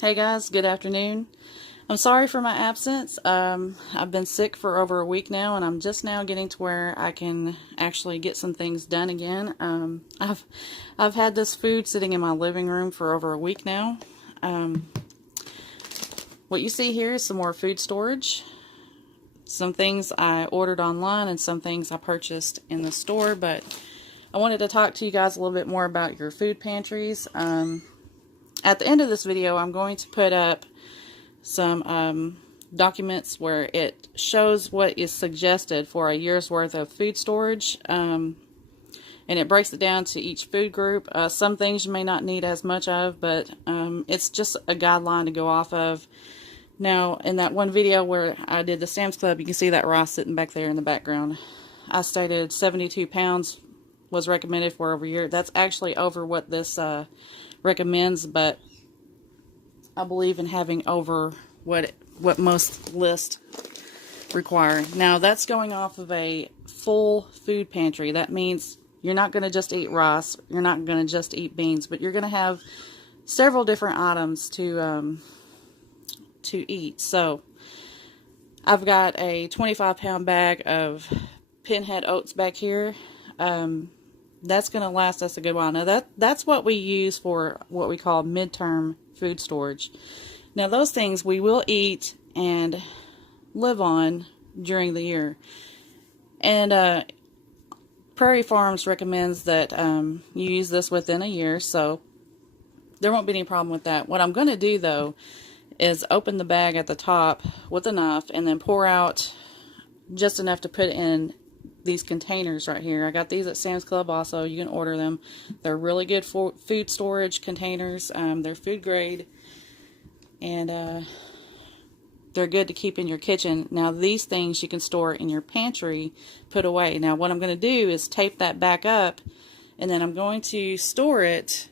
Hey guys, good afternoon. I'm sorry for my absence. I've been sick for over a week now, and I'm just now getting to where I can actually get some things done again. I've had this food sitting in my living room for over a week now. What you see here is some more food storage. Some things I ordered online and some things I purchased in the store, but I wanted to talk to you guys a little bit more about your food pantries. At the end of this video, I'm going to put up some documents where it shows what is suggested for a year's worth of food storage, and it breaks it down to each food group. Some things you may not need as much of, but it's just a guideline to go off of. Now, in that one video where I did the Sam's Club, you can see that rice sitting back there in the background. I stated 72 pounds was recommended for over a year. That's actually over what this recommends, but I believe in having over what most lists require. Now that's going off of a full food pantry. That means you're not going to just eat rice, you're not going to just eat beans, but you're going to have several different items to eat. So I've got a 25-pound bag of Pinhead oats back here. That's going to last us a good while. Now that's what we use for what we call midterm food storage. Now those things we will eat and live on during the year. And Prairie Farms recommends that you use this within a year, so there won't be any problem with that. What I'm going to do though is open the bag at the top with a knife and then pour out just enough to put in these containers right here. I got these at Sam's Club also. You can order them. They're really good for food storage containers. They're food grade, and they're good to keep in your kitchen. Now these things you can store in your pantry, put away. Now what I'm going to do is tape that back up, and then I'm going to store it.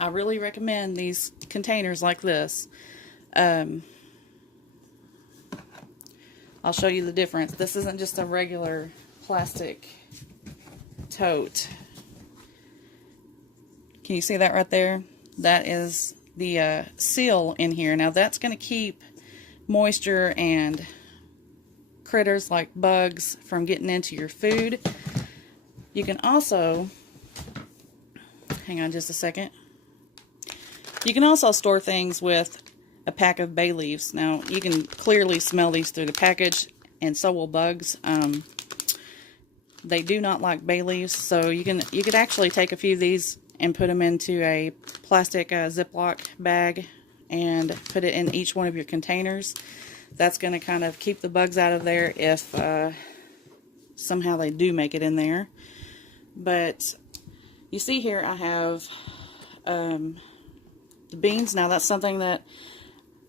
I really recommend these containers like this. I'll show you the difference. This isn't just a regular plastic tote. Can you see that right there? That is the seal in here. Now that's going to keep moisture and critters like bugs from getting into your food. You can also, hang on just a second. You can also store things with a pack of bay leaves. Now you can clearly smell these through the package, and so will bugs. They do not like bay leaves, so you could actually take a few of these and put them into a plastic Ziploc bag and put it in each one of your containers. That's going to kind of keep the bugs out of there if somehow they do make it in there. But you see here I have the beans. Now that's something that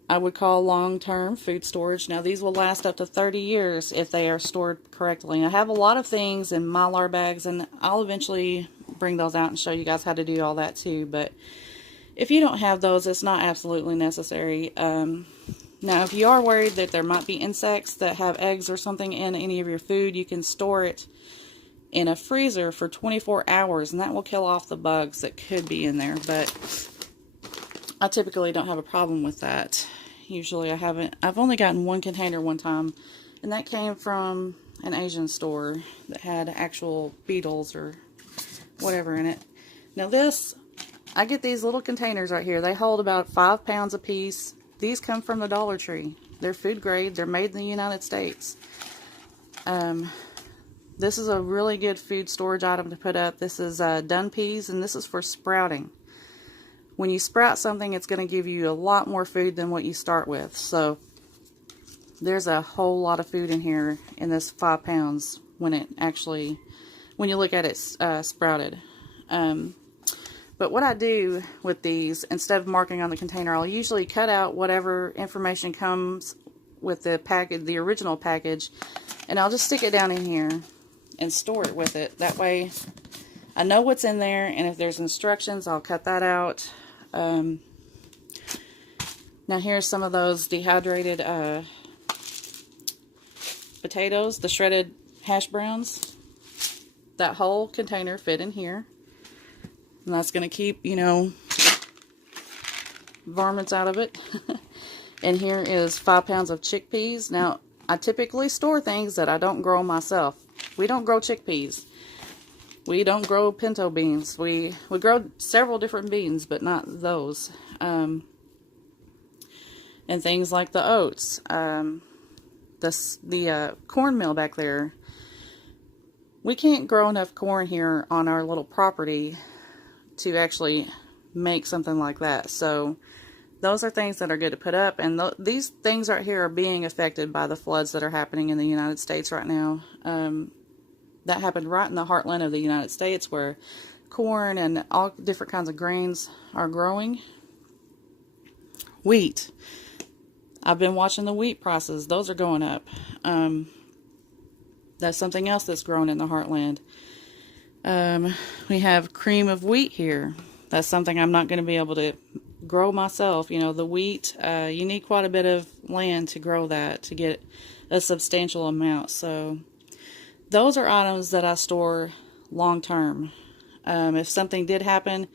I would call long-term food storage. Now these will last up to 30 years if they are stored correctly. And I have a lot of things in Mylar bags, and I'll eventually bring those out and show you guys how to do all that too. But if you don't have those, it's not absolutely necessary. Now if you are worried that there might be insects that have eggs or something in any of your food, you can store it in a freezer for 24 hours, and that will kill off the bugs that could be in there. But I typically don't have a problem with that. Usually I've only gotten one container one time, and that came from an Asian store that had actual beetles or whatever in it. Now I get these little containers right here. They hold about 5 pounds a piece. These come from the Dollar Tree. They're food grade. They're made in the United States. This is a really good food storage item to put up. This is Dun Peas, and this is for sprouting. When you sprout something, it's going to give you a lot more food than what you start with. So there's a whole lot of food in here in this 5 pounds when you look at it sprouted. But what I do with these, instead of marking on the container, I'll usually cut out whatever information comes with the package, the original package, and I'll just stick it down in here and store it with it. That way I know what's in there, and if there's instructions, I'll cut that out. Now here's some of those dehydrated potatoes, the shredded hash browns. That whole container fit in here. And that's going to keep, varmints out of it. And here is 5 pounds of chickpeas. Now, I typically store things that I don't grow myself. We don't grow chickpeas. We don't grow pinto beans. We grow several different beans, but not those. And things like the oats. The cornmeal back there. We can't grow enough corn here on our little property to actually make something like that. So those are things that are good to put up. And these things right here are being affected by the floods that are happening in the United States right now. That happened right in the heartland of the United States, where corn and all different kinds of grains are growing. Wheat. I've been watching the wheat prices. Those are going up. That's something else that's grown in the heartland. We have cream of wheat here. That's something I'm not going to be able to grow myself. You know, the wheat, you need quite a bit of land to grow that, to get a substantial amount. So those are items that I store long term. If something did happen,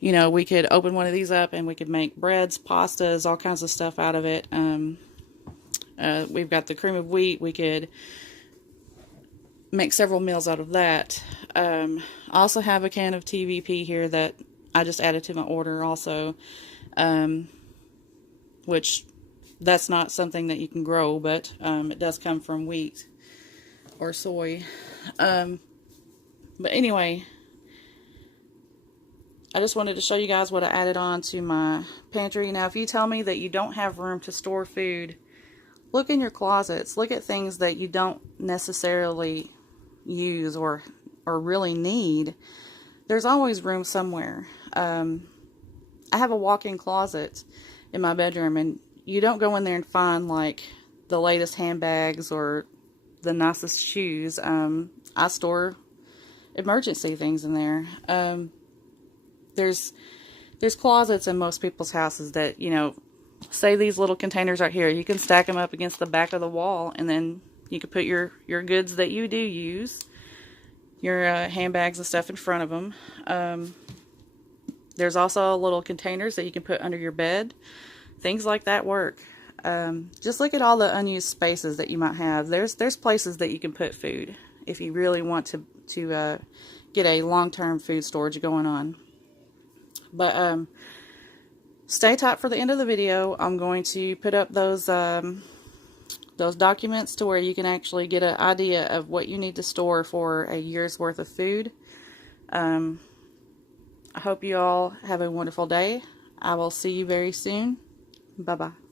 you know, we could open one of these up and we could make breads, pastas, all kinds of stuff out of it. We've got the cream of wheat. We could make several meals out of that. I also have a can of TVP here that I just added to my order also, which that's not something that you can grow, but it does come from wheat or soy. But anyway, I just wanted to show you guys what I added on to my pantry. Now, if you tell me that you don't have room to store food, look in your closets. Look at things that you don't necessarily use or really need. There's always room somewhere. I have a walk-in closet in my bedroom, and you don't go in there and find like the latest handbags or the nicest shoes. I store emergency things in there. There's closets in most people's houses that, you know, say these little containers right here. You can stack them up against the back of the wall, and then you can put your goods that you do use, your handbags and stuff in front of them. There's also little containers that you can put under your bed. Things like that work. Just look at all the unused spaces that you might have. There's places that you can put food if you really want to get a long-term food storage going on. But stay tight for the end of the video. I'm going to put up those documents to where you can actually get an idea of what you need to store for a year's worth of food. I hope you all have a wonderful day. I will see you very soon. Bye-bye.